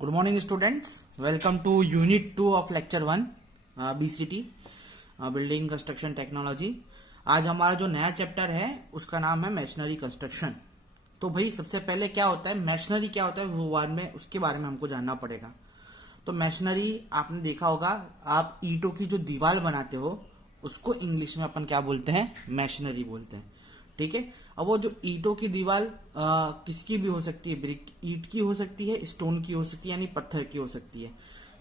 Good morning students, welcome to unit 2 of lecture 1 BCT building construction technology. आज हमारा जो नया चैप्टर है उसका नाम है मैशनरी कंस्ट्रक्शन। तो भाई सबसे पहले क्या होता है, मैशनरी क्या होता है वो बाद में उसके बारे में हमको जानना पड़ेगा। तो मैशनरी आपने देखा होगा, आप ईंटों की जो दीवार बनाते हो उसको इंग्लिश में अपन क्या बोलते हैं, मैशनरी बोलते हैं। ठीक है। अब वो जो ईंटों की दीवार किसकी भी हो सकती है, ब्रिक ईंट की हो सकती है, स्टोन की हो सकती है, यानी पत्थर की हो सकती है।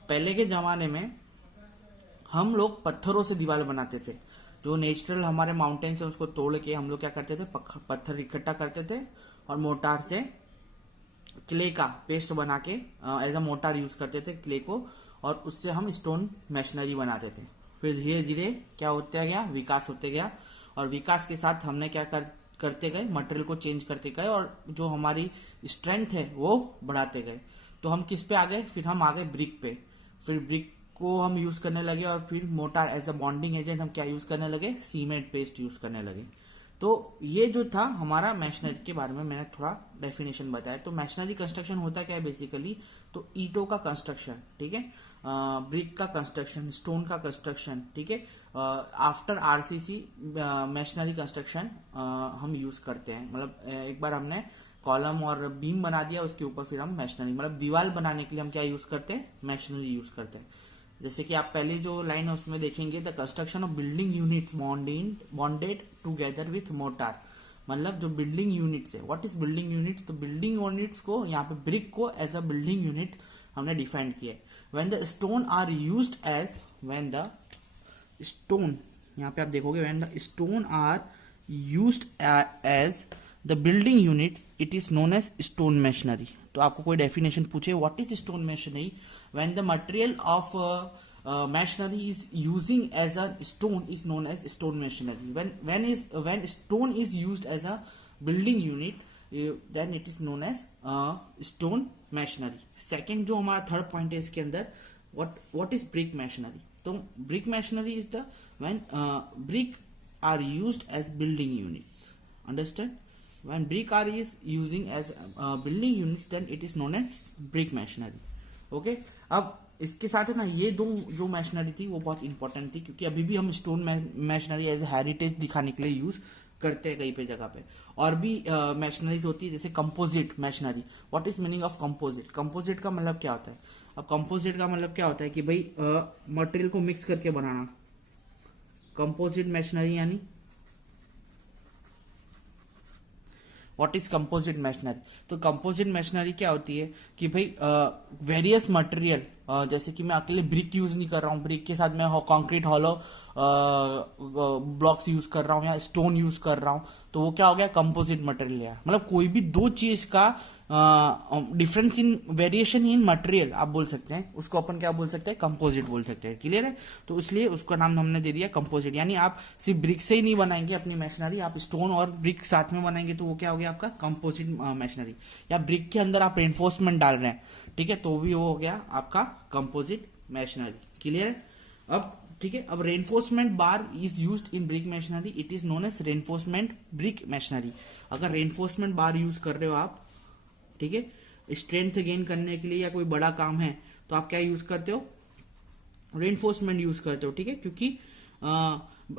पहले के जमाने में हम लोग पत्थरों से दीवार बनाते थे। जो नेचुरल हमारे माउंटेन्स है उसको तोड़ के हम लोग क्या करते थे, पत्थर इकट्ठा करते थे और मोटार से क्ले का पेस्ट बना के एज अ मोटार यूज करते थे क्ले को, और उससे हम स्टोन मैशनरी बनाते थे। फिर धीरे धीरे क्या होता गया, विकास होते गया, और विकास के साथ हमने क्या करते गए, मटेरियल को चेंज करते गए और जो हमारी स्ट्रेंथ है वो बढ़ाते गए। तो हम किस पे आ गए, फिर हम आ गए ब्रिक पे। फिर ब्रिक को हम यूज करने लगे और फिर mortar as a bonding agent हम क्या यूज करने लगे, सीमेंट पेस्ट यूज करने लगे। तो ये जो था हमारा मैशनरी के बारे में मैंने थोड़ा डेफिनेशन बताया। तो मैशनरी कंस्ट्रक्शन होता क्या है बेसिकली, तो ईंटों का कंस्ट्रक्शन, ठीक है, ब्रिक का कंस्ट्रक्शन, स्टोन का कंस्ट्रक्शन, ठीक है। आफ्टर आरसीसी मैशनरी कंस्ट्रक्शन हम यूज करते हैं। मतलब एक बार हमने कॉलम और बीम बना दिया, उसके ऊपर फिर हम मैशनरी, मतलब दीवार बनाने के लिए हम क्या यूज करते हैं, मैशनरी यूज करते हैं। जैसे कि आप पहले जो लाइन है उसमें देखेंगे, the construction of building units bonded together with mortar. मतलब जो बिल्डिंग यूनिट्स है, व्हाट इज बिल्डिंग यूनिट्स, तो बिल्डिंग यूनिट्स को यहाँ पे ब्रिक को एज अ बिल्डिंग यूनिट हमने डिफाइन किया है। When the stone are used as, when the stone, यहाँ पे आप देखोगे, when the stone are used as the building unit it is known as stone masonry. तो आपको कोई डेफिनेशन पूछे what is stone machinery, when the material of machinery is using as a stone is known as stone machinery. When stone is used as a building unit, then it is known as stone machinery. Second जो हमारा third point है इसके अंदर, what is brick machinery. तो brick machinery is the when brick are used as building units. Understand? When brick are is using as building units, then it is known as brick machinery. Okay? अब इसके साथ है ना, ये दो जो machinery थी वो बहुत इंपॉर्टेंट थी, क्योंकि अभी भी हम stone masonry as a heritage दिखाने के लिए यूज करते हैं कई पे जगह पे। और भी मैशनरीज होती है जैसे composite machinery. What is meaning of composite, composite का मतलब क्या होता है। अब कंपोजिट का मतलब क्या होता है कि भाई मटेरियल को मिक्स करके बनाना, कंपोजिट मैशनरी। यानी व्हाट इज कंपोजिट मैशनरी, तो कंपोजिट मैशनरी क्या होती है कि भाई वेरियस मटेरियल, जैसे कि मैं अकेले ब्रिक यूज नहीं कर रहा हूँ, ब्रिक के साथ मैं कंक्रीट हॉलो ब्लॉक्स यूज कर रहा हूँ या स्टोन यूज कर रहा हूँ, तो वो क्या हो गया, कंपोजिट मटेरियल है। मतलब कोई भी दो चीज का difference in variation in material आप बोल सकते हैं, उसको अपन क्या बोल सकते हैं, कंपोजिट बोल सकते हैं। क्लियर है। तो इसलिए उसका नाम हमने दे दिया कंपोजिट। यानी आप सिर्फ ब्रिक से ही नहीं बनाएंगे अपनी मैशनरी, आप स्टोन और ब्रिक साथ में बनाएंगे तो वो क्या हो गया आपका कंपोजिट मैशनरी। या ब्रिक के अंदर आप रेनफोर्समेंट डाल रहे हैं, ठीक है, तो भी वो हो गया आपका कंपोजिट मैशनरी। क्लियर है। अब ठीक है, अब reinforcement bar is used in brick masonry, it is known as reinforcement brick masonry. अगर रेनफोर्समेंट बार यूज कर रहे हो आप, ठीक है, स्ट्रेंथ गेन करने के लिए या कोई बड़ा काम है, तो आप क्या यूज करते हो, रेनफोर्समेंट यूज करते हो। ठीक है, क्योंकि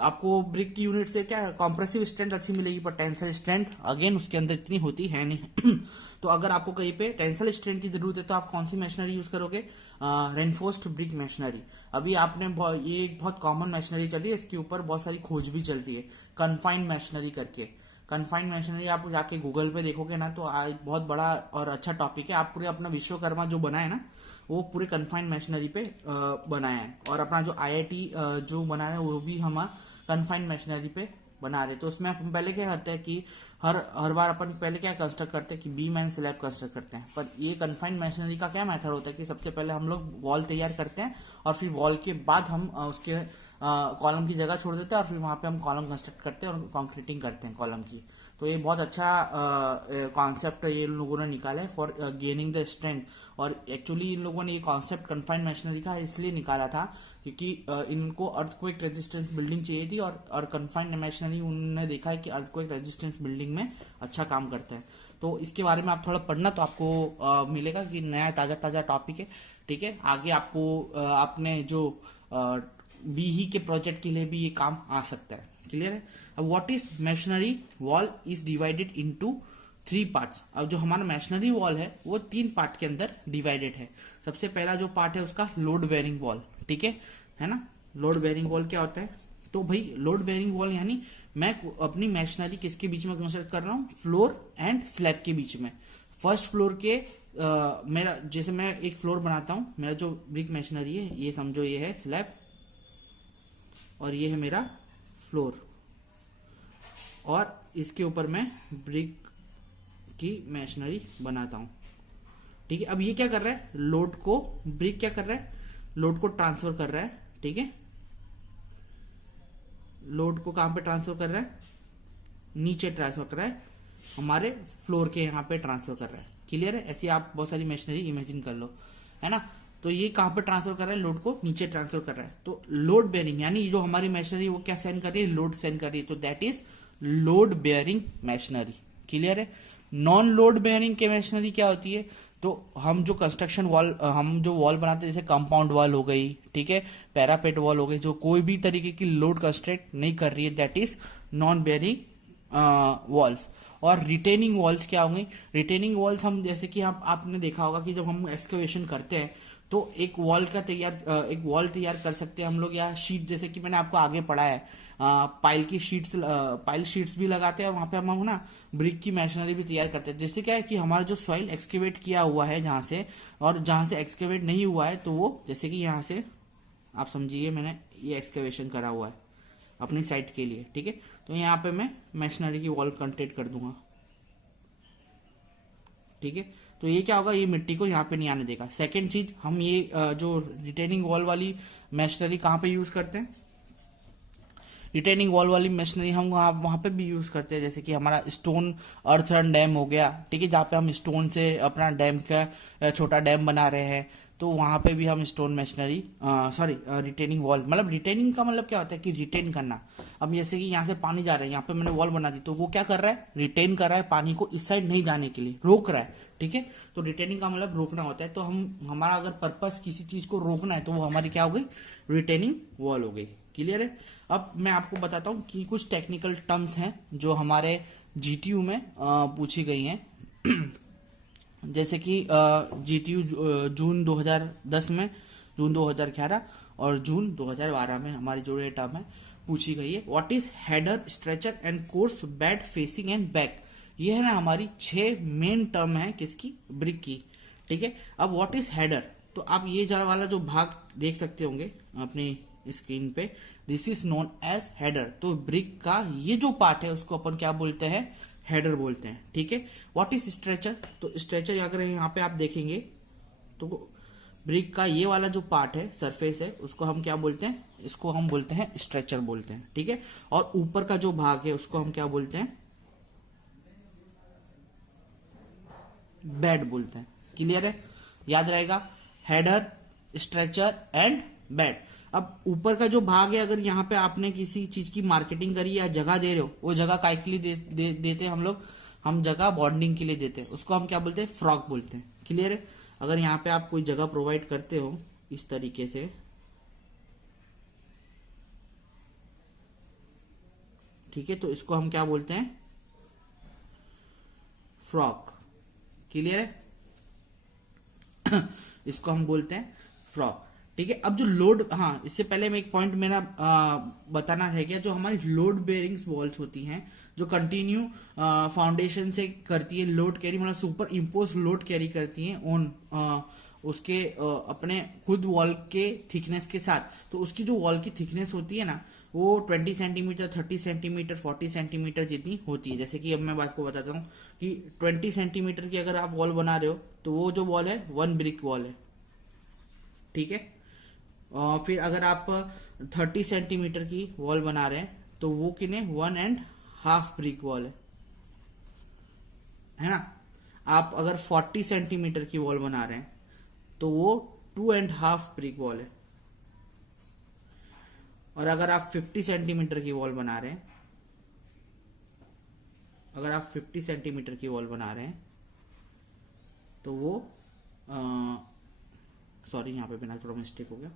आपको ब्रिक की यूनिट से क्या कॉम्प्रेसिव स्ट्रेंथ अच्छी मिलेगी, पर टेंसल स्ट्रेंथ अगेन उसके अंदर इतनी होती है नहीं। तो अगर आपको कहीं पे टेंसल स्ट्रेंथ की जरूरत है तो आप कौन सी मैशनरी यूज करोगे, रेनफोर्स्ड ब्रिक मैशनरी। अभी आपने ये एक बहुत कॉमन मैशनरी चल रही है, इसके ऊपर बहुत सारी खोज भी चल रही है, कन्फाइंड मैशनरी करके। कन्फाइंड मैशनरी आप जाके गूगल पे देखोगे ना, तो आज बहुत बड़ा और अच्छा टॉपिक है। आप पूरे अपना विश्वकर्मा जो बना है ना, वो पूरे कन्फाइंड मैशनरी पे बनाया है, और अपना जो आईआईटी जो बना है वो भी हम कन्फाइंड मैशनरी पे बना रहे। तो उसमें अपन पहले क्या करते हैं कि हर बार अपन पहले क्या कंस्ट्रक्ट करते हैं कि बीम एंड स्लैब कंस्ट्रक्ट करते हैं। पर ये कन्फाइंड मैशनरी का क्या मेथड होता है कि सबसे पहले हम लोग वॉल तैयार करते हैं, और फिर वॉल के बाद हम उसके कॉलम की जगह छोड़ देते हैं, और फिर वहां पे हम कॉलम कंस्ट्रक्ट करते हैं और कंक्रीटिंग करते हैं कॉलम की। तो ये बहुत अच्छा कॉन्सेप्ट ये इन लोगों ने निकाला है फॉर गेनिंग द स्ट्रेंथ। और एक्चुअली इन लोगों ने ये कॉन्सेप्ट कन्फाइंड मशीनरी का इसलिए निकाला था क्योंकि इनको अर्थक्वेक रेजिस्टेंस बिल्डिंग चाहिए थी, और कन्फाइंड मशीनरी उन्होंने देखा है कि अर्थक्वेक रेजिस्टेंस बिल्डिंग में अच्छा काम करता है। तो इसके बारे में आप थोड़ा पढ़ना तो आपको मिलेगा कि नया ताज़ा ताज़ा टॉपिक है। ठीक है, आगे आपको आपने जो बीही के प्रोजेक्ट के लिए भी ये काम आ सकता है। क्लियर है। अब what is machinery wall is divided into 3 parts. अब जो हमारा मैशनरी वॉल है वो 3 पार्ट के अंदर डिवाइडेड है। सबसे पहला जो पार्ट है उसका लोड बेयरिंग वॉल। ठीक है ना। लोड बेयरिंग वॉल क्या होता है? तो भाई लोड बेयरिंग वॉल यानी मैं अपनी मैशनरी किसके बीच में कंस्ट्रक्ट कर रहा हूँ? फ्लोर एंड स्लैब के बीच में। फर्स्ट फ्लोर के मेरा जैसे मैं एक फ्लोर बनाता हूँ, मेरा जो ब्रिक मैशनरी है ये समझो ये है स्लैब और ये है मेरा फ्लोर, और इसके ऊपर मैं ब्रिक की मैशनरी बनाता हूं। ठीक है, अब ये क्या कर रहा है? लोड को ब्रिक क्या कर रहा है? लोड को ट्रांसफर कर रहा है। ठीक है, लोड को कहां पे ट्रांसफर कर रहा है? नीचे ट्रांसफर कर रहा है, हमारे फ्लोर के यहां पे ट्रांसफर कर रहा है। क्लियर है? ऐसी आप बहुत सारी मशीनरी इमेजिन कर लो, है ना। तो ये कहां पे ट्रांसफर कर रहा है? लोड को नीचे ट्रांसफर कर रहा है। तो लोड बेयरिंग यानी जो हमारी मशीनरी वो क्या सेंड कर रही है? लोड सेंड कर रही है। तो that is load bearing machinery. Clear है। नॉन लोड बेयरिंग के मशीनरी क्या होती है? तो हम जो कंस्ट्रक्शन वॉल हम जो वॉल बनाते हैं जैसे कंपाउंड वॉल हो गई, ठीक है, पैरापेट वॉल हो गई, जो कोई भी तरीके की लोड कंस्ट्रक्ट नहीं कर रही है, that is non bearing walls. और रिटेनिंग वॉल्स क्या होंगी? रिटेनिंग वॉल्स हम जैसे कि आपने देखा होगा कि जब हम एक्सकवेशन करते हैं तो एक वॉल तैयार कर सकते हैं हम लोग, या शीट जैसे कि मैंने आपको आगे पढ़ा है पाइल शीट्स भी लगाते हैं, वहां पे हम ना ब्रिक की मैशनरी भी तैयार करते हैं। जैसे क्या है कि हमारा जो सॉइल एक्सकेवेट किया हुआ है जहां से, और जहां से एक्सकेवेट नहीं हुआ है तो वो जैसे कि यहाँ से आप समझिए मैंने ये एक्सकेवेशन करा हुआ है अपनी साइट के लिए। ठीक है, तो यहाँ पे मैं मैशनरी की वॉल कंटेट कर दूंगा। ठीक है, तो ये क्या होगा? ये मिट्टी को यहाँ पे नहीं आने देगा। सेकेंड चीज, हम ये जो रिटेनिंग वॉल वाली मैशनरी कहाँ पे यूज करते हैं? रिटेनिंग वॉल वाली मशीनरी हम वहाँ पे भी यूज करते हैं, जैसे कि हमारा स्टोन अर्थरन डैम हो गया। ठीक है, जहाँ पे हम स्टोन से अपना डैम का छोटा डैम बना रहे हैं, तो वहाँ पे भी हम स्टोन मशीनरी रिटेनिंग वॉल, मतलब रिटेनिंग का मतलब क्या होता है कि रिटेन करना। अब जैसे कि यहाँ से पानी जा रहा है, यहाँ पे मैंने वॉल बना दी, तो वो क्या कर रहा है? रिटेन कर रहा है पानी को, इस साइड नहीं जाने के लिए रोक रहा है। ठीक है, तो रिटेनिंग का मतलब रोकना होता है। तो हमारा अगर पर्पस किसी चीज को रोकना है तो वो हमारी क्या हो गई? रिटेनिंग वॉल हो गई। क्लियर है। अब मैं आपको बताता हूँ कि कुछ टेक्निकल टर्म्स हैं जो हमारे जीटीयू में पूछी गई हैं। जैसे कि जीटीयू जून 2010 में, जून 2011 और जून 2012 में हमारी जो ये टर्म है पूछी गई है। What is header, stretcher and course, bed, facing and back. ये है ना हमारी 6 मेन टर्म है किसकी? ब्रिक की। ठीक है, अब व्हाट इज हेडर? तो आप ये जरा वाला जो भाग देख सकते होंगे अपनी स्क्रीन पे, this is known as header. तो ब्रिक का ये जो पार्ट है उसको अपन क्या बोलते हैं? हेडर बोलते हैं। ठीक है, व्हाट इज स्ट्रेचर? तो स्ट्रेचर अगर यहाँ पे आप देखेंगे तो ब्रिक का ये वाला जो पार्ट है, सरफेस है, उसको हम क्या बोलते हैं? इसको हम बोलते हैं स्ट्रेचर बोलते हैं। ठीक है, और ऊपर का जो भाग है उसको हम क्या बोलते हैं? बेड बोलते हैं। क्लियर है, याद रहेगा, हेडर, स्ट्रेचर एंड बेड। अब ऊपर का जो भाग है, अगर यहाँ पे आपने किसी चीज की मार्केटिंग करी या जगह दे रहे हो, वो जगह काय के लिए देते हैं हम लोग? हम जगह बॉन्डिंग के लिए देते हैं, उसको हम क्या बोलते हैं? फ्रॉक बोलते हैं। क्लियर है। अगर यहाँ पे आप कोई जगह प्रोवाइड करते हो इस तरीके से, ठीक है, तो इसको हम क्या बोलते हैं? फ्रॉक। क्लियर है। इसको हम बोलते हैं फ्रॉक। ठीक है, अब जो लोड, हाँ इससे पहले मैं एक पॉइंट मेरा बताना रह गया। जो हमारी लोड बेयरिंग्स वॉल्स होती हैं जो कंटिन्यू फाउंडेशन से करती है लोड कैरी, मतलब सुपर इम्पोज लोड कैरी करती हैं ऑन उसके अपने खुद वॉल के थिकनेस के साथ। तो उसकी जो वॉल की थिकनेस होती है ना, वो 20 सेंटीमीटर, 30 सेंटीमीटर, 40 सेंटीमीटर जितनी होती है। जैसे कि अब मैं आपको बताता हूँ कि 20 सेंटीमीटर की अगर आप वॉल बना रहे हो तो वो जो वॉल है 1 ब्रिक वॉल है। ठीक है, फिर अगर आप 30 सेंटीमीटर की वॉल बना रहे हैं तो वो कितने? 1.5 ब्रिक वॉल है। है ना। आप अगर 40 सेंटीमीटर की वॉल बना रहे हैं तो वो 2.5 ब्रिक वॉल है। और अगर आप 50 सेंटीमीटर की वॉल बना रहे हैं, अगर आप 50 सेंटीमीटर की वॉल बना रहे हैं तो वो सॉरी यहाँ पे बिना थोड़ा मिस्टेक हो गया।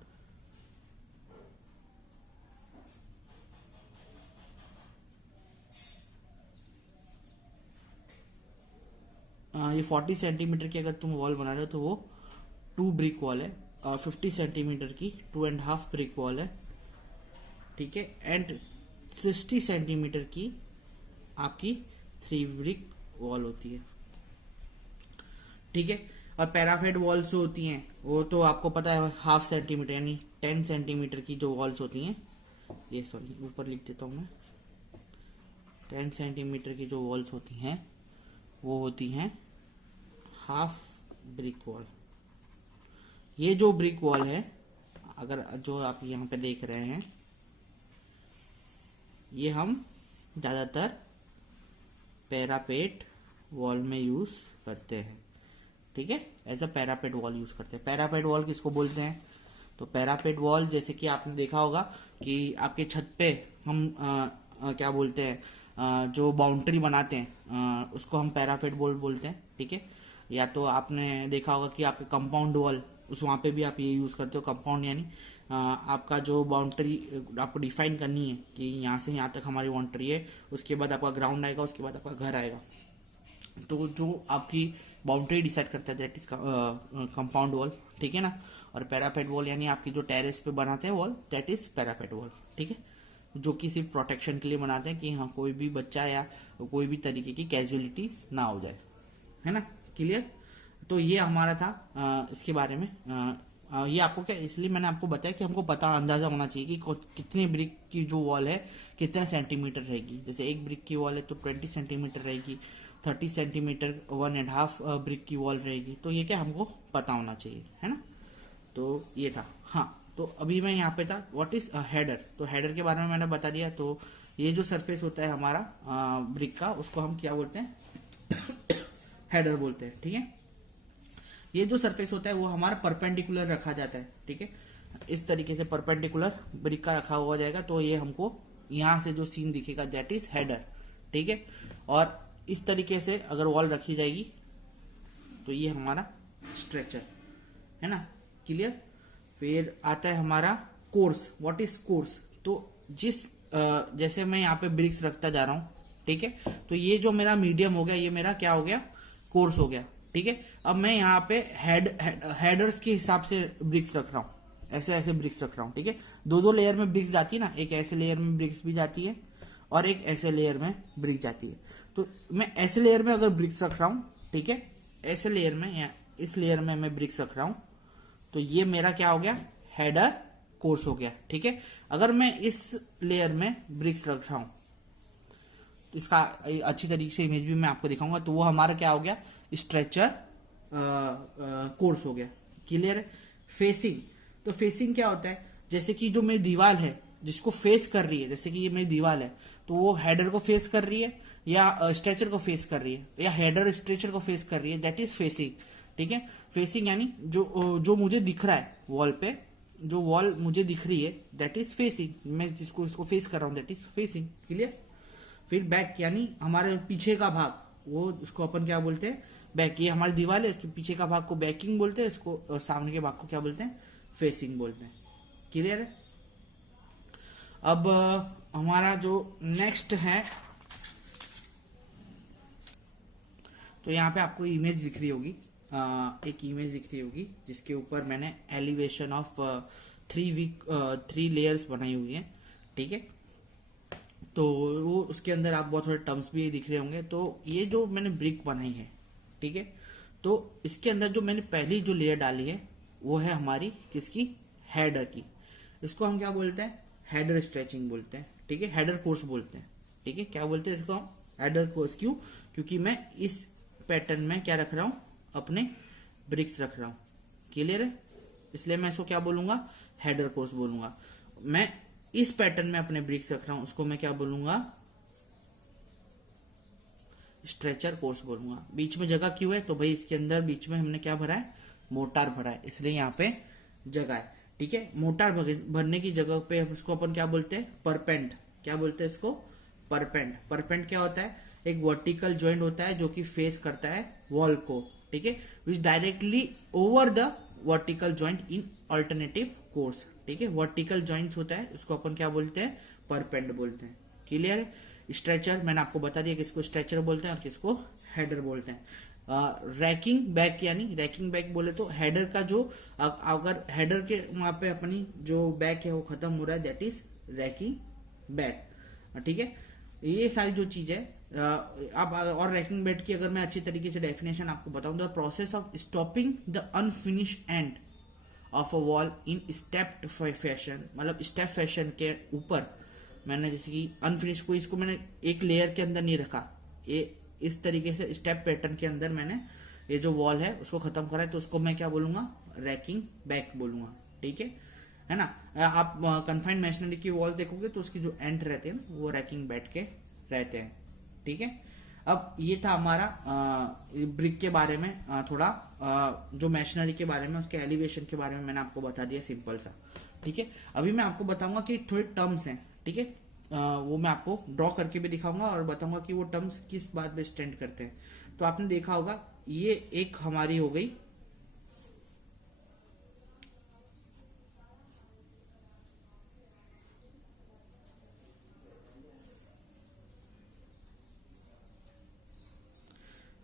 ये 40 सेंटीमीटर की अगर तुम वॉल बना रहे हो तो वो 2 ब्रिक वॉल है। 50 सेंटीमीटर की 2.5 ब्रिक वॉल है, ठीक है। एंड 60 सेंटीमीटर की आपकी 3 ब्रिक वॉल होती है, ठीक है। और पैराफेट वॉल्स जो होती हैं वो तो आपको पता है 1/2 सेंटीमीटर यानी 10 सेंटीमीटर की जो वॉल्स होती हैं, ये सॉरी ऊपर लिख देता हूँ मैं, 10 सेंटीमीटर की जो वॉल्स होती हैं वो होती हैं हाफ ब्रिक वॉल। ये जो ब्रिक वॉल है, अगर जो आप यहाँ पे देख रहे हैं, ये हम ज़्यादातर पैरापेट वॉल में यूज़ करते हैं, ठीक है। As a parapet wall use करते हैं। पैरापेट वॉल किसको बोलते हैं? तो पैरापेट वॉल जैसे कि आपने देखा होगा कि आपके छत पे हम क्या बोलते हैं, जो बाउंड्री बनाते हैं उसको हम पैरापेट वॉल बोलते हैं, ठीक है। या तो आपने देखा होगा कि आपके कंपाउंड वॉल, उस वहाँ पे भी आप ये यूज़ करते हो। कंपाउंड यानी आपका जो बाउंड्री आपको डिफाइन करनी है कि यहाँ से यहाँ तक हमारी बाउंड्री है, उसके बाद आपका ग्राउंड आएगा, उसके बाद आपका घर आएगा। तो जो आपकी बाउंड्री डिसाइड करता है दैट इज कंपाउंड वॉल, ठीक है ना। और पैरापेट वॉल यानी आपकी जो टेरेस पे बनाते हैं wall, that is parapet wall, ठीक है। जो कि सिर्फ प्रोटेक्शन के लिए बनाते हैं कि हाँ कोई भी बच्चा या कोई भी तरीके की कैजुअलिटीज ना हो जाए, है ना। क्लियर? तो ये हमारा था इसके बारे में। ये आपको क्या, इसलिए मैंने आपको बताया कि हमको पता अंदाजा होना चाहिए कि कितने ब्रिक की जो वॉल है कितने सेंटीमीटर रहेगी। जैसे एक ब्रिक की वॉल है तो 20 सेंटीमीटर रहेगी, 30 सेंटीमीटर 1.5 ब्रिक की वॉल रहेगी। तो ये क्या हमको पता होना चाहिए, है ना। तो ये था। हाँ, तो अभी मैं यहाँ पे था व्हाट इज हेडर। तो हेडर के बारे में मैंने बता दिया। तो ये जो सरफेस होता है हमारा ब्रिक का, उसको हम क्या बोलते हैं? हेडर बोलते हैं, ठीक है। ये जो सरफेस होता है वो हमारा परपेंडिकुलर रखा जाता है, ठीक है। इस तरीके से परपेंडिकुलर ब्रिक का रखा हुआ जाएगा, तो ये हमको यहाँ से जो सीन दिखेगा दैट इज हेडर, ठीक है। और इस तरीके से अगर वॉल रखी जाएगी तो ये हमारा स्ट्रक्चर है ना। क्लियर? फिर आता है हमारा कोर्स। What is course? तो जिस जैसे मैं यहाँ पे ब्रिक्स रखता जा रहा हूँ, ठीक है, तो ये जो मेरा मीडियम हो गया, ये मेरा क्या हो गया? कोर्स हो गया, ठीक है। अब मैं यहाँ पे हेडर्स के हिसाब से ब्रिक्स रख रहा हूँ, ऐसे ऐसे ब्रिक्स रख रहा हूँ, ठीक है। दो लेयर में ब्रिक्स जाती है ना, एक ऐसे लेयर में ब्रिक्स भी जाती है और एक ऐसे लेयर में ब्रिक जाती है। तो मैं ऐसे लेयर में अगर ब्रिक्स रख रहा हूँ, ठीक है, ऐसे लेयर में या इस लेयर में मैं ब्रिक्स रख रहा हूँ, तो ये मेरा क्या हो गया? हेडर कोर्स हो गया, ठीक है। अगर मैं इस लेयर में ब्रिक्स रख रहा हूँ तो इसका अच्छी तरीके से इमेज भी मैं आपको दिखाऊंगा, तो वो हमारा क्या हो गया? स्ट्रेचर कोर्स हो गया। क्लियर है? फेसिंग। तो फेसिंग क्या होता है? जैसे कि जो मेरी दीवार है जिसको फेस कर रही है, जैसे कि ये मेरी दीवार है तो वो हेडर को फेस कर रही है या स्ट्रेचर को फेस कर रही है या हेडर स्ट्रेचर को फेस कर रही है, दैट इज फेसिंग, ठीक है। फेसिंग यानी जो मुझे दिख रहा है वॉल पे, जो वॉल मुझे दिख रही है दैट इज फेसिंग, मैं जिसको इसको फेस कर रहा हूँ दैट इज फेसिंग। क्लियर? फिर बैक यानी हमारे पीछे का भाग, वो उसको अपन क्या बोलते हैं? बैक। ये हमारी दीवार है, इसके पीछे का भाग को बैकिंग बोलते हैं, इसको सामने के भाग को क्या बोलते हैं? फेसिंग बोलते हैं। क्लियर है? अब हमारा जो नेक्स्ट है, तो यहाँ पे आपको इमेज दिख रही होगी, एक इमेज दिख रही होगी जिसके ऊपर मैंने एलिवेशन ऑफ 3 लेयर्स बनाई हुई है, ठीक है। तो वो उसके अंदर आप बहुत थोड़े टर्म्स भी दिख रहे होंगे। तो ये जो मैंने ब्रिक बनाई है, ठीक है, तो इसके अंदर जो मैंने पहली जो लेयर डाली है वो है हमारी किसकी? हेडर की। इसको हम क्या बोलते हैं? हेडर स्ट्रेचिंग बोलते हैं, ठीक है। हेडर कोर्स बोलते हैं, ठीक है। क्या बोलते हैं इसको हम? Header course. क्यों? क्योंकि मैं इस पैटर्न में क्या रख रहा हूं? अपने ब्रिक्स रख रहा हूं। क्लियर है? इसलिए मैं इसको क्या बोलूंगा? हेडर कोर्स बोलूंगा। मैं इस पैटर्न में अपने ब्रिक्स रख रहा हूं, उसको मैं क्या बोलूंगा? स्ट्रेचर कोर्स बोलूंगा। बीच में जगह क्यों है, तो भाई इसके अंदर बीच में हमने क्या भरा है, मोटार भरा है, इसलिए यहाँ पे जगह है। ठीक है, मोटार भरने की जगह पे हम इसको अपन क्या बोलते हैं, परपेंट। क्या बोलते हैं इसको, परपेंट। परपेंट क्या होता है, एक वर्टिकल जॉइंट होता है जो कि फेस करता है वॉल को। ठीक है, विच directly over the vertical joint in alternative course. ठीक है, वर्टिकल जॉइंट होता है, उसको अपन क्या बोलते हैं, परपेंट बोलते हैं। क्लियर है। स्ट्रेचर मैंने आपको बता दिया किसको स्ट्रेचर बोलते हैं और किसको हेडर बोलते हैं। रैकिंग बैक, यानी रैकिंग बैक बोले तो हेडर का जो अगर हेडर के वहां पे अपनी जो बैक है वो खत्म हो रहा है, दैट इज रैकिंग बैक। ठीक है, ये सारी जो चीज है। अब और रैकिंग बैक की अगर मैं अच्छी तरीके से डेफिनेशन आपको बताऊं, the process of stopping the unfinished end of a wall in stepped fashion, मतलब स्टेप फैशन के ऊपर मैंने जैसे कि अनफिनिश को, इसको मैंने एक लेयर के अंदर नहीं रखा, ये इस तरीके से स्टेप पैटर्न के अंदर मैंने ये जो वॉल है उसको खत्म करा है, तो उसको मैं क्या बोलूंगा, रैकिंग बैक बोलूंगा। ठीक है ना। आप कन्फाइंड मैशनरी की वॉल देखोगे तो उसकी जो एंड रहते हैं वो रैकिंग बैक के रहते हैं। ठीक है, अब ये था हमारा ब्रिक के बारे में थोड़ा जो मैशनरी के बारे में, उसके एलिवेशन के बारे में मैंने आपको बता दिया सिंपल सा। ठीक है, अभी मैं आपको बताऊंगा कि थोड़े टर्म्स हैं। ठीक है, वो मैं आपको ड्रॉ करके भी दिखाऊंगा और बताऊंगा कि वो टर्म्स किस बात पे स्टैंड करते हैं। तो आपने देखा होगा, ये एक हमारी हो गई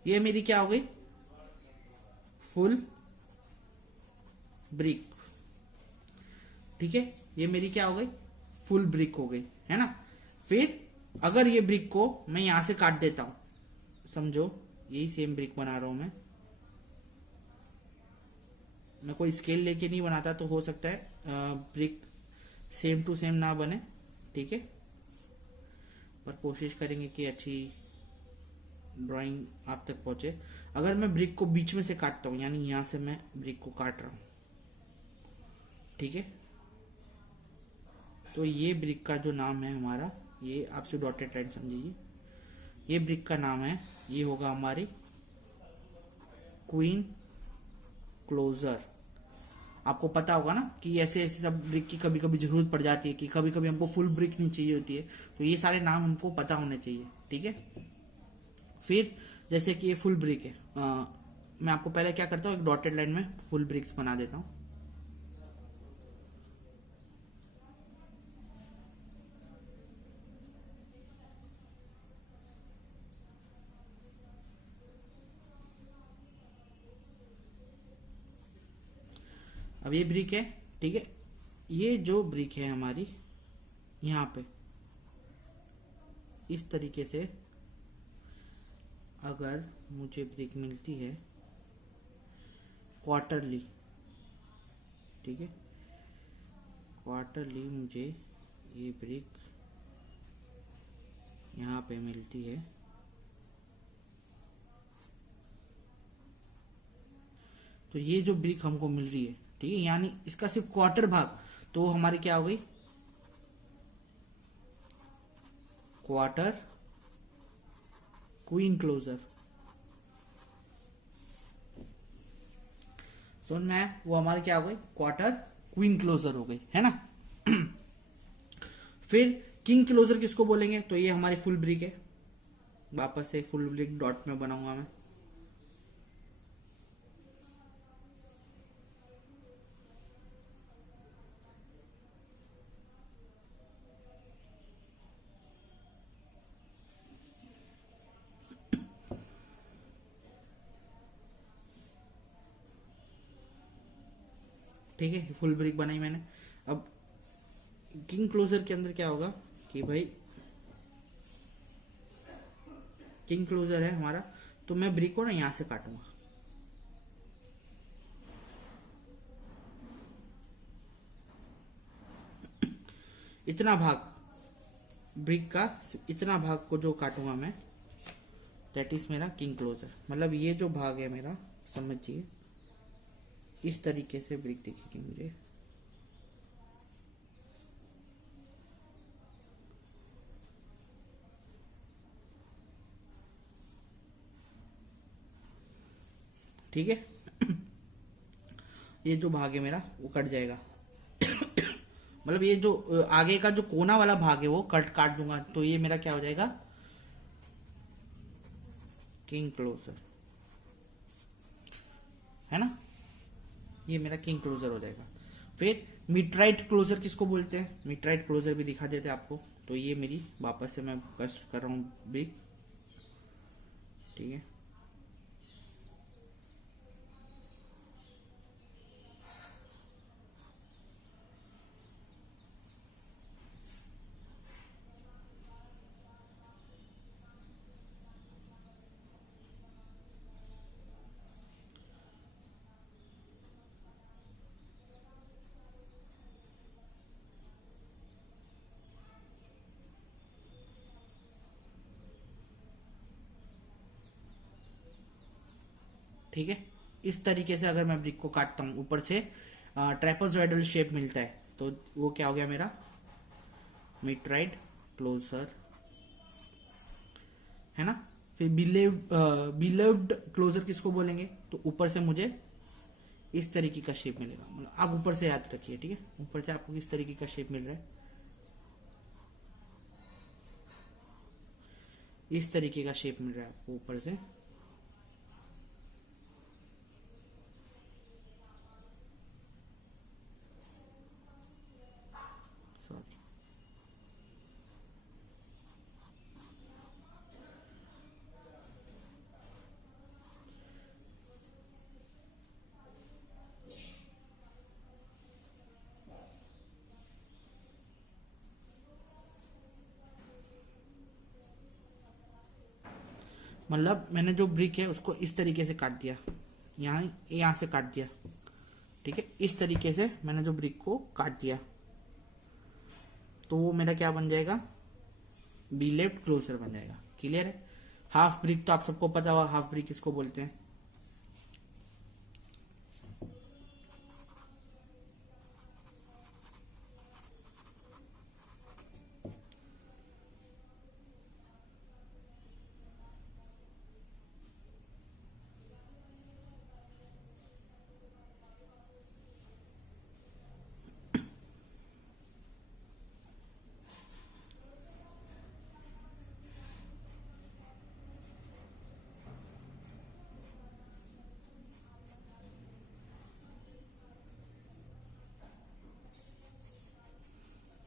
ये मेरी क्या हो गई, फुल ब्रिक। ठीक है, ये मेरी क्या हो गई, फुल ब्रिक हो गई, है ना। फिर अगर ये ब्रिक को मैं यहां से काट देता हूं, समझो यही सेम ब्रिक बना रहा हूं मैं कोई स्केल लेके नहीं बनाता, तो हो सकता है ब्रिक सेम टू सेम ना बने। ठीक है, पर कोशिश करेंगे कि अच्छी ड्राइंग आप तक पहुंचे। अगर मैं ब्रिक को बीच में से काटता हूं, यानी यहां से मैं ब्रिक को काट रहा हूं, ठीक है, तो ये ब्रिक का जो नाम है हमारा, ये आपसे डॉटेड लाइन समझिए, ये ब्रिक का नाम है, ये होगा हमारी क्वीन क्लोजर। आपको पता होगा ना कि ऐसे ऐसे सब ब्रिक की कभी कभी जरूरत पड़ जाती है, कि कभी कभी हमको फुल ब्रिक नहीं चाहिए होती है, तो ये सारे नाम हमको पता होने चाहिए। ठीक है, फिर जैसे कि ये फुल ब्रिक है, मैं आपको पहले क्या करता हूँ, एक डॉटेड लाइन में फुल ब्रिक्स बना देता हूँ। अब ये ब्रिक है, ठीक है, ये जो ब्रिक है हमारी यहाँ पे इस तरीके से अगर मुझे ब्रिक मिलती है क्वार्टरली, ठीक है, क्वार्टरली मुझे ये ब्रिक यहाँ पे मिलती है, तो ये जो ब्रिक हमको मिल रही है, ठीक है, यानी इसका सिर्फ क्वार्टर भाग, तो हमारी क्या हो गई, क्वार्टर क्वीन क्लोजर। सुन में वो हमारी क्या हो गई, क्वार्टर क्वीन क्लोजर हो गई, है ना। फिर किंग क्लोजर किसको बोलेंगे, तो ये हमारी फुल ब्रिक है, वापस से फुल ब्रिक डॉट में बनाऊंगा मैं। ठीक है, फुल ब्रिक बनाई मैंने। अब किंग क्लोजर के अंदर क्या होगा कि भाई किंग क्लोजर है हमारा, तो मैं ब्रिक को ना यहां से काटूंगा, इतना भाग ब्रिक का, इतना भाग को जो काटूंगा मैं, दैट इज मेरा किंग क्लोजर। मतलब ये जो भाग है मेरा, समझिए इस तरीके से ब्रिक दिखेगी मुझे। ठीक है। ये जो भाग है मेरा वो कट जाएगा। मतलब ये जो आगे का जो कोना वाला भाग है वो काट दूंगा, तो ये मेरा क्या हो जाएगा, किंग क्लोजर, है ना। ये मेरा किंग क्लोजर हो जाएगा। फिर मिडराइट क्लोजर किसको बोलते हैं, मिडराइट क्लोजर भी दिखा देते हैं आपको। तो ये मेरी वापस से मैं कस्ट कर रहा हूँ ब्रिक, ठीक है। ठीक है, इस तरीके से अगर मैं ब्रिक को काटता हूँ, ऊपर से ट्रेपेजॉइडल शेप मिलता है, तो वो क्या हो गया मेरा मिडराइट क्लोजर, है ना। फिर बिलेव्ड क्लोजर किसको बोलेंगे, तो ऊपर से मुझे इस तरीके का शेप मिलेगा। मतलब आप ऊपर से याद रखिए, ठीक है, ऊपर से आपको किस तरीके का शेप मिल रहा है, इस तरीके का शेप मिल रहा है आपको ऊपर से। सॉरी, मतलब मैंने जो ब्रिक है उसको इस तरीके से काट दिया, यहाँ से काट दिया, ठीक है। इस तरीके से मैंने जो ब्रिक को काट दिया, तो वो मेरा क्या बन जाएगा, बी लेफ्ट क्लोजर बन जाएगा। क्लियर है। हाफ ब्रिक तो आप सबको पता होगा, हाफ ब्रिक किसको बोलते हैं।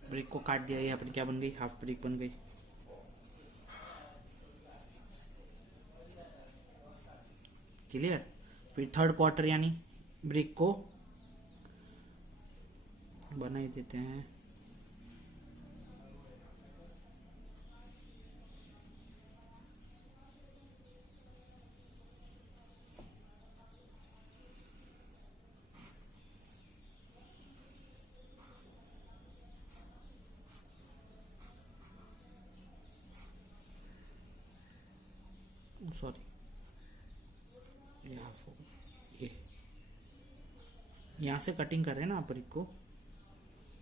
ब्रिक को काट दिया, ये अपनी क्या बन गई, हाफ ब्रिक बन गई। क्लियर। फिर थर्ड क्वार्टर यानी ब्रिक को बना ही देते हैं। सॉरी, ये हाफ हो गई। ये यहाँ से कटिंग कर रहे हैं ना आप ब्रिक को,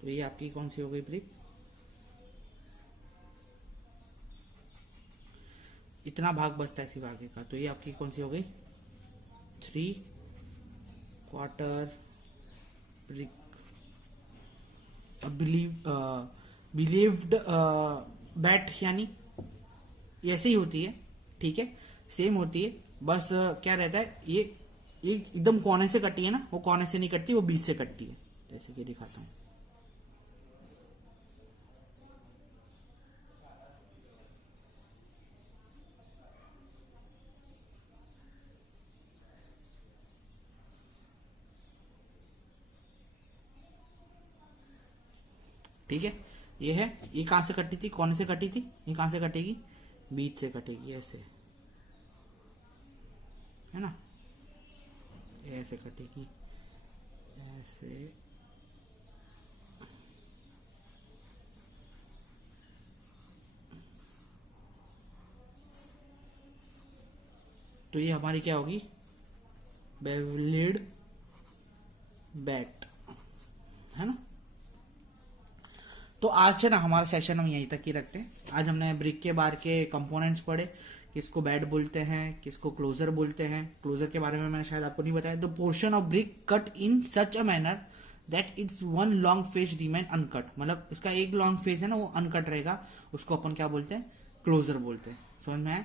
तो ये आपकी कौन सी हो गई ब्रिक, इतना भाग बचता है सिर्फ आगे का, तो ये आपकी कौन सी हो गई, three quarter brick. Believed bat यानी ऐसे ही होती है, ठीक है, सेम होती है। बस क्या रहता है, ये एकदम कोने से कटी है ना, वो कोने से नहीं कटती, वो बीच से कटती है, जैसे कि दिखाता हूँ। ठीक है, ये है, ये कहाँ से कटी थी, कोने से कटी थी, ये कहाँ से कटेगी, बीच से कटेगी, ऐसे, है ना, ये ऐसे कटेगी, ऐसे। तो ये हमारी क्या होगी, बेवलेड बैट, है ना। तो आज है ना हमारा सेशन हम यहीं तक ही रखते हैं। आज हमने ब्रिक के बार के कंपोनेंट्स पढ़े, किसको बेड बोलते हैं, किसको क्लोजर बोलते हैं। क्लोजर के बारे में मैंने शायद आपको नहीं बताया। The portion of brick cut in such a manner that it's one long face remain uncut, मतलब इसका एक लॉन्ग फेस है ना वो अनकट रहेगा, उसको अपन क्या बोलते हैं, क्लोजर बोलते हैं। समझ में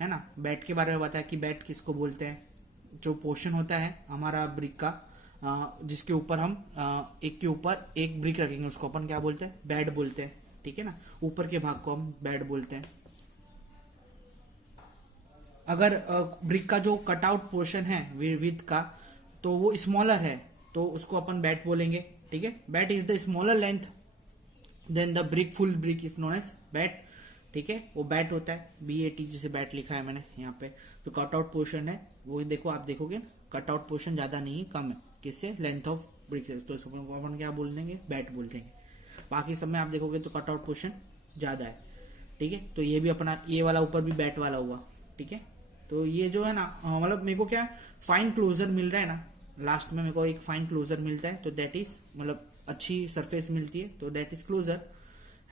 है ना। बेड के बारे में बताया कि बेड किसको बोलते हैं, जो पोर्शन होता है हमारा ब्रिक का जिसके ऊपर हम एक के ऊपर एक ब्रिक रखेंगे उसको अपन क्या बोलते हैं, बेड बोलते हैं। ठीक है ना, ऊपर के भाग को हम बेड बोलते हैं। अगर ब्रिक का जो कटआउट पोर्शन है विथ का तो वो स्मॉलर है तो उसको अपन बैट बोलेंगे। ठीक है, bat is the smaller length than the brick, full brick is known as bat. ठीक है, वो बैट होता है, BAT जैसे बैट लिखा है मैंने यहाँ पे। जो कटआउट पोर्शन है वो देखो, आप देखोगे कटआउट पोर्शन ज्यादा नहीं है, कम है, किससे, लेंथ ऑफ ब्रिक से, तो अपन क्या बोल देंगे, बैट बोल देंगे। बाकी सब में आप देखोगे तो कटआउट पोर्शन ज्यादा है। ठीक है, तो ये भी अपना ये वाला ऊपर भी बैट वाला हुआ। ठीक है, तो ये जो है ना मतलब मेरे को क्या फाइन क्लोजर मिल रहा है ना, लास्ट में मेरे को एक फाइन क्लोजर मिलता है तो दैट इज मतलब अच्छी सरफेस मिलती है तो दैट इज क्लोजर,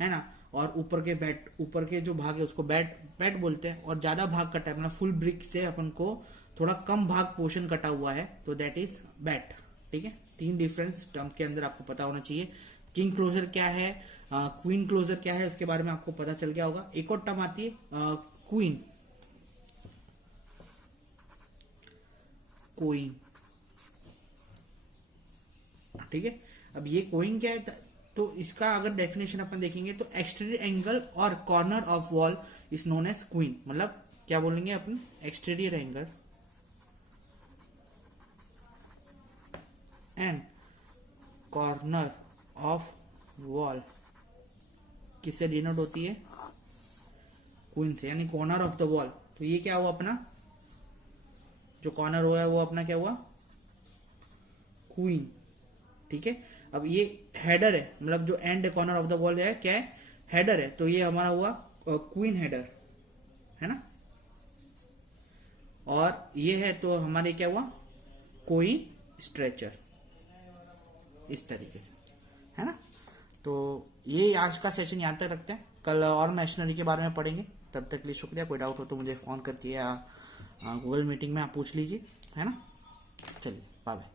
है ना। और ऊपर के बैट, ऊपर के जो भाग है उसको बैट बोलते हैं। और ज्यादा भाग कटा है मतलब फुल ब्रिक से अपन को थोड़ा कम भाग पोर्शन कटा हुआ है तो दैट इज बैट। ठीक है, 3 डिफरेंस टर्म के अंदर आपको पता होना चाहिए। किंग क्लोजर क्या है, क्वीन क्लोजर क्या है, उसके बारे में आपको पता चल गया होगा। एक और टर्म आती है क्वीन, कोइन। ठीक है, अब ये कोइन क्या है, तो इसका अगर डेफिनेशन अपन देखेंगे तो एक्सटीरियर एंगल और corner of wall is known as queen. मतलब क्या बोलेंगे अपन, exterior angle and corner of wall किससे डिनोट होती है, क्वीन से, यानी कॉर्नर ऑफ द वॉल। तो ये क्या हुआ अपना, जो कॉर्नर हुआ है वो अपना क्या हुआ, क्वीन। ठीक है, अब ये हेडर है, मतलब जो and corner of the wall है क्या है, हेडर है, तो ये हमारा हुआ क्वीन हेडर, है ना। और ये है तो हमारे क्या हुआ, कोइन स्ट्रेचर, इस तरीके से, है ना। तो ये आज का सेशन यहाँ तक रखते हैं, कल और मशीनरी के बारे में पढ़ेंगे। तब तक के लिए शुक्रिया। कोई डाउट हो तो मुझे फोन करके या गूगल मीटिंग में आप पूछ लीजिए, है ना। चलिए, बाय बाय।